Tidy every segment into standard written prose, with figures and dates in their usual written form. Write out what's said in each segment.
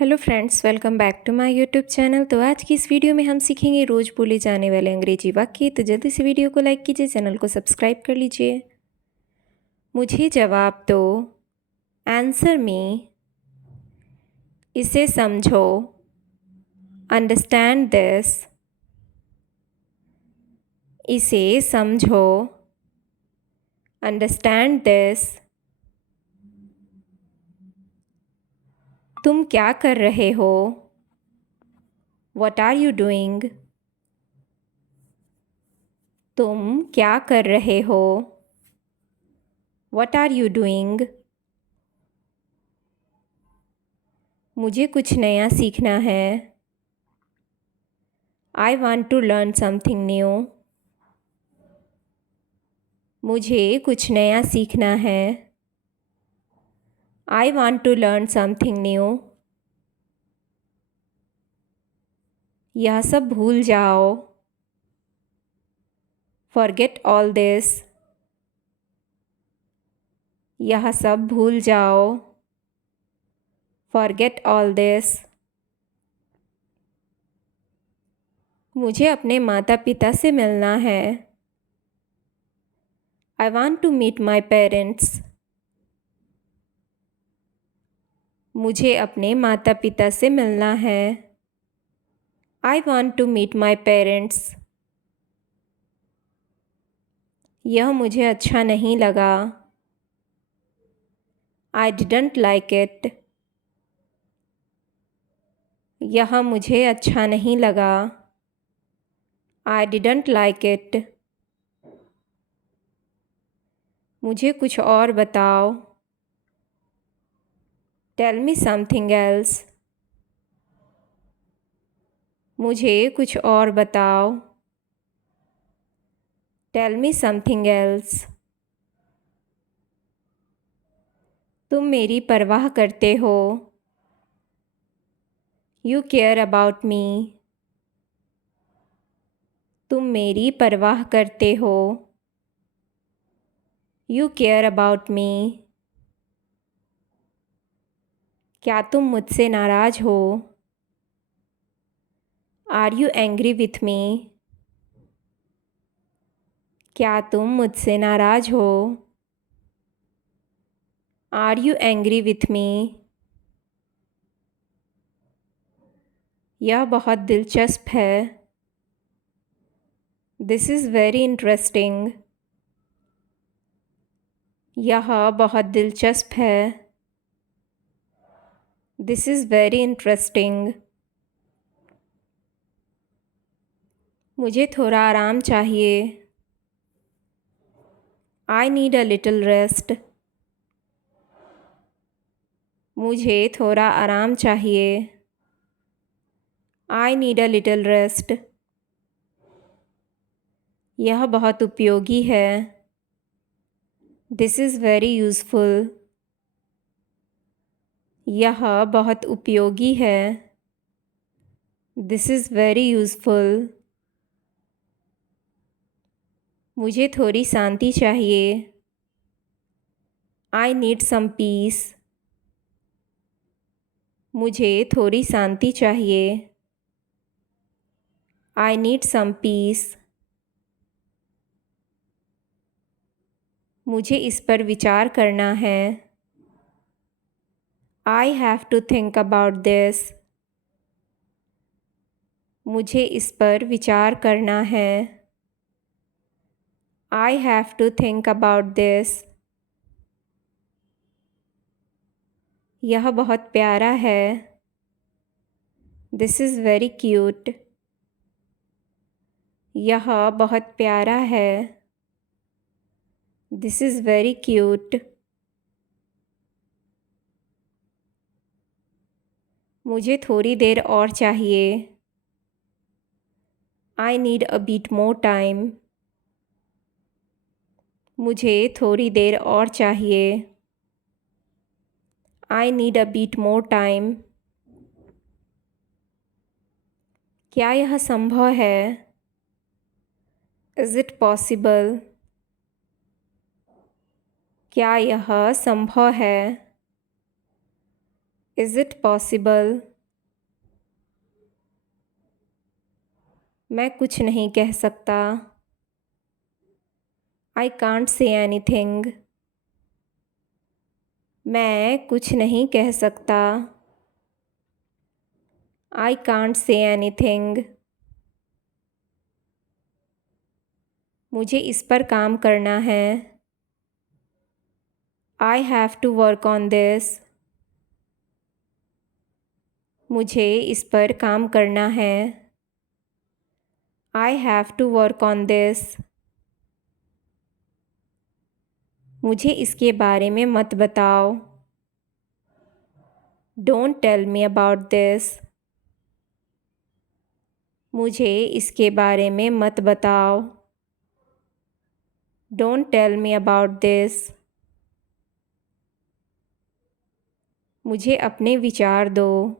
Hello friends, welcome back to my YouTube channel. तो आज की इस वीडियो में हम सीखेंगे रोज़ बोले जाने वाले अंग्रेजी वाक्य। तो जल्दी से वीडियो को लाइक कीजिए, चैनल को सब्सक्राइब कर लीजिए। मुझे जवाब दो, आंसर मी। इसे समझो, अंडरस्टैंड दिस। इसे समझो, अंडरस्टैंड दिस। तुम क्या कर रहे हो? What are you doing? तुम क्या कर रहे हो? What are you doing? मुझे कुछ नया सीखना है। I want to learn something new. मुझे कुछ नया सीखना है। I want to learn something new. यह सब भूल जाओ। Forget all this. यह सब भूल जाओ। Forget all this. मुझे अपने माता पिता से मिलना है। I want to meet my parents. मुझे अपने माता पिता से मिलना है। I want to meet my parents. यह मुझे अच्छा नहीं लगा। I didn't like it. यह मुझे अच्छा नहीं लगा। I didn't like it. मुझे कुछ और बताओ। Tell me something else. मुझे कुछ और बताओ। Tell me something else. तुम मेरी परवाह करते हो। You care about me. तुम मेरी परवाह करते हो। You care about me. क्या तुम मुझसे नाराज़ हो? आर यू एंग्री विथ मी? क्या तुम मुझसे नाराज़ हो? Are you angry with me? यह बहुत दिलचस्प है। This is very interesting. यह बहुत दिलचस्प है। This is very interesting. मुझे थोड़ा आराम चाहिए। I need a little rest. मुझे थोड़ा आराम चाहिए। I need a little rest. यह बहुत उपयोगी है। This is very useful. यह बहुत उपयोगी है। This is very useful. मुझे थोड़ी शांति चाहिए। I need some peace. मुझे थोड़ी शांति चाहिए। I need some peace. मुझे इस पर विचार करना है। I have to think about this. मुझे इस पर विचार करना है। I have to think about this. यह बहुत प्यारा है। This is very cute. यह बहुत प्यारा है। This is very cute. मुझे थोड़ी देर और चाहिए। I need a bit more time. मुझे थोड़ी देर और चाहिए। I need a bit more time. क्या यह संभव है? Is it possible? क्या यह संभव है? Is it possible? मैं कुछ नहीं कह सकता। I can't say anything. मैं कुछ नहीं कह सकता। I can't say anything. मुझे इस पर काम करना है। I have to work on this. मुझे इस पर काम करना है। I have to work on this. मुझे इसके बारे में मत बताओ। Don't tell me about this. मुझे इसके बारे में मत बताओ। Don't tell me about this. मुझे अपने विचार दो।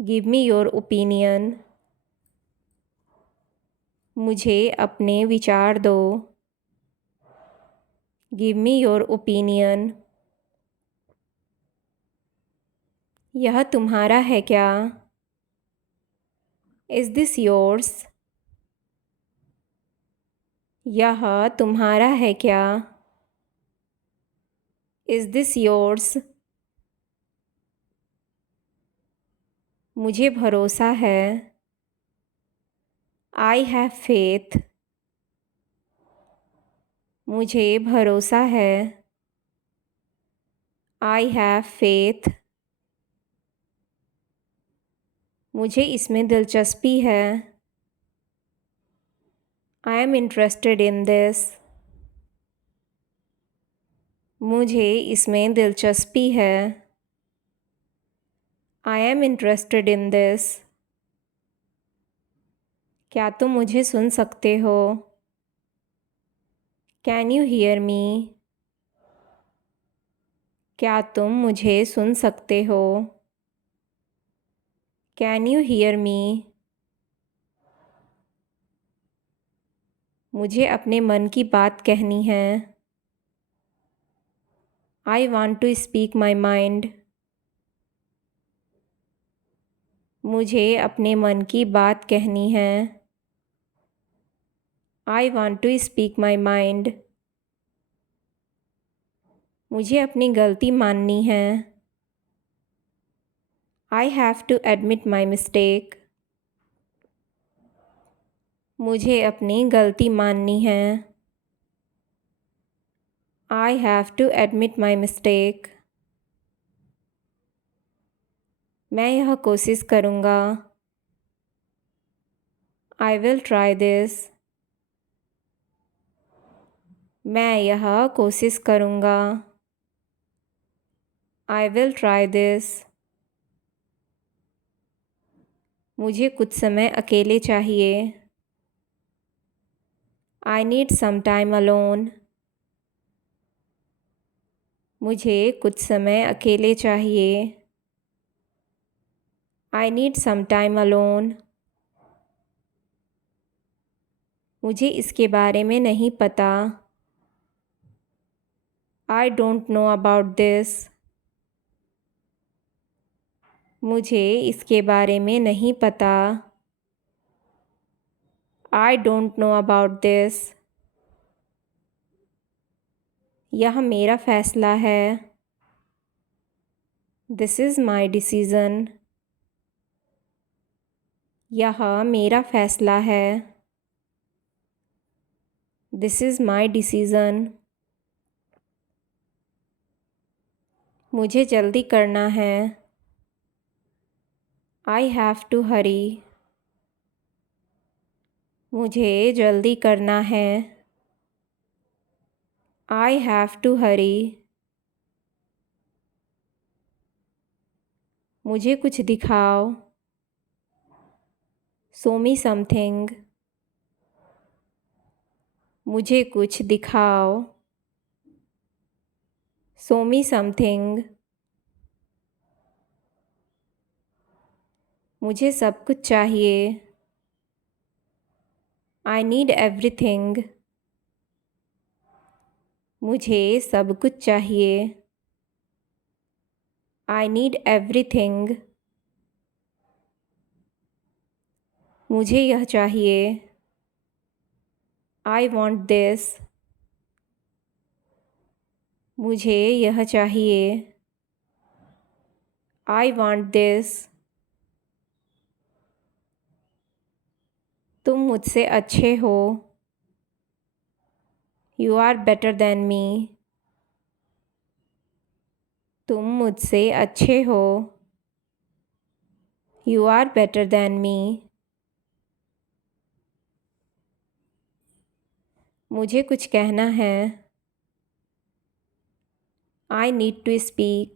Give me your opinion. मुझे अपने विचार दो। Give me your opinion. यह तुम्हारा है क्या? Is this yours? यह तुम्हारा है क्या? Is this yours? मुझे भरोसा है। I have faith. मुझे भरोसा है। I have faith. मुझे इसमें दिलचस्पी है। I am interested in this. मुझे इसमें दिलचस्पी है। I am interested in this. क्या तुम मुझे सुन सकते हो? Can you hear me? क्या तुम मुझे सुन सकते हो? Can you hear me? मुझे अपने मन की बात कहनी है। I want to speak my mind. मुझे अपने मन की बात कहनी है। I want to speak my mind. मुझे अपनी गलती माननी है। I have to admit my mistake. मुझे अपनी गलती माननी है। I have to admit my mistake. मैं यह कोशिश करूँगा। I will try this. मैं यह कोशिश करूँगा। I will try this. मुझे कुछ समय अकेले चाहिए। I need some time alone. मुझे कुछ समय अकेले चाहिए। I need some time alone. मुझे इसके बारे में नहीं पता। I don't know about this. मुझे इसके बारे में नहीं पता। I don't know about this. यह मेरा फैसला है। This is my decision. यह मेरा फैसला है। This is my decision. मुझे जल्दी करना है। I have to hurry. मुझे जल्दी करना है। I have to hurry. मुझे कुछ दिखाओ। Show me something. मुझे कुछ दिखाओ। Show me something. मुझे सब कुछ चाहिए। I need everything. मुझे सब कुछ चाहिए। I need everything. मुझे यह चाहिए। I want this। मुझे यह चाहिए। I want this। तुम मुझसे अच्छे हो। You are better than me। तुम मुझसे अच्छे हो। You are better than me। मुझे कुछ कहना है। I need to speak।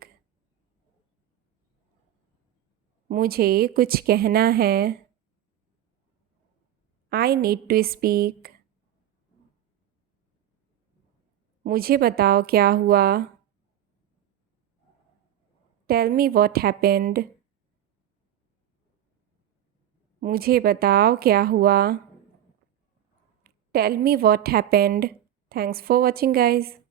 मुझे कुछ कहना है। I need to speak। मुझे बताओ क्या हुआ। Tell me what happened। मुझे बताओ क्या हुआ। Tell me what happened। Thanks for watching guys।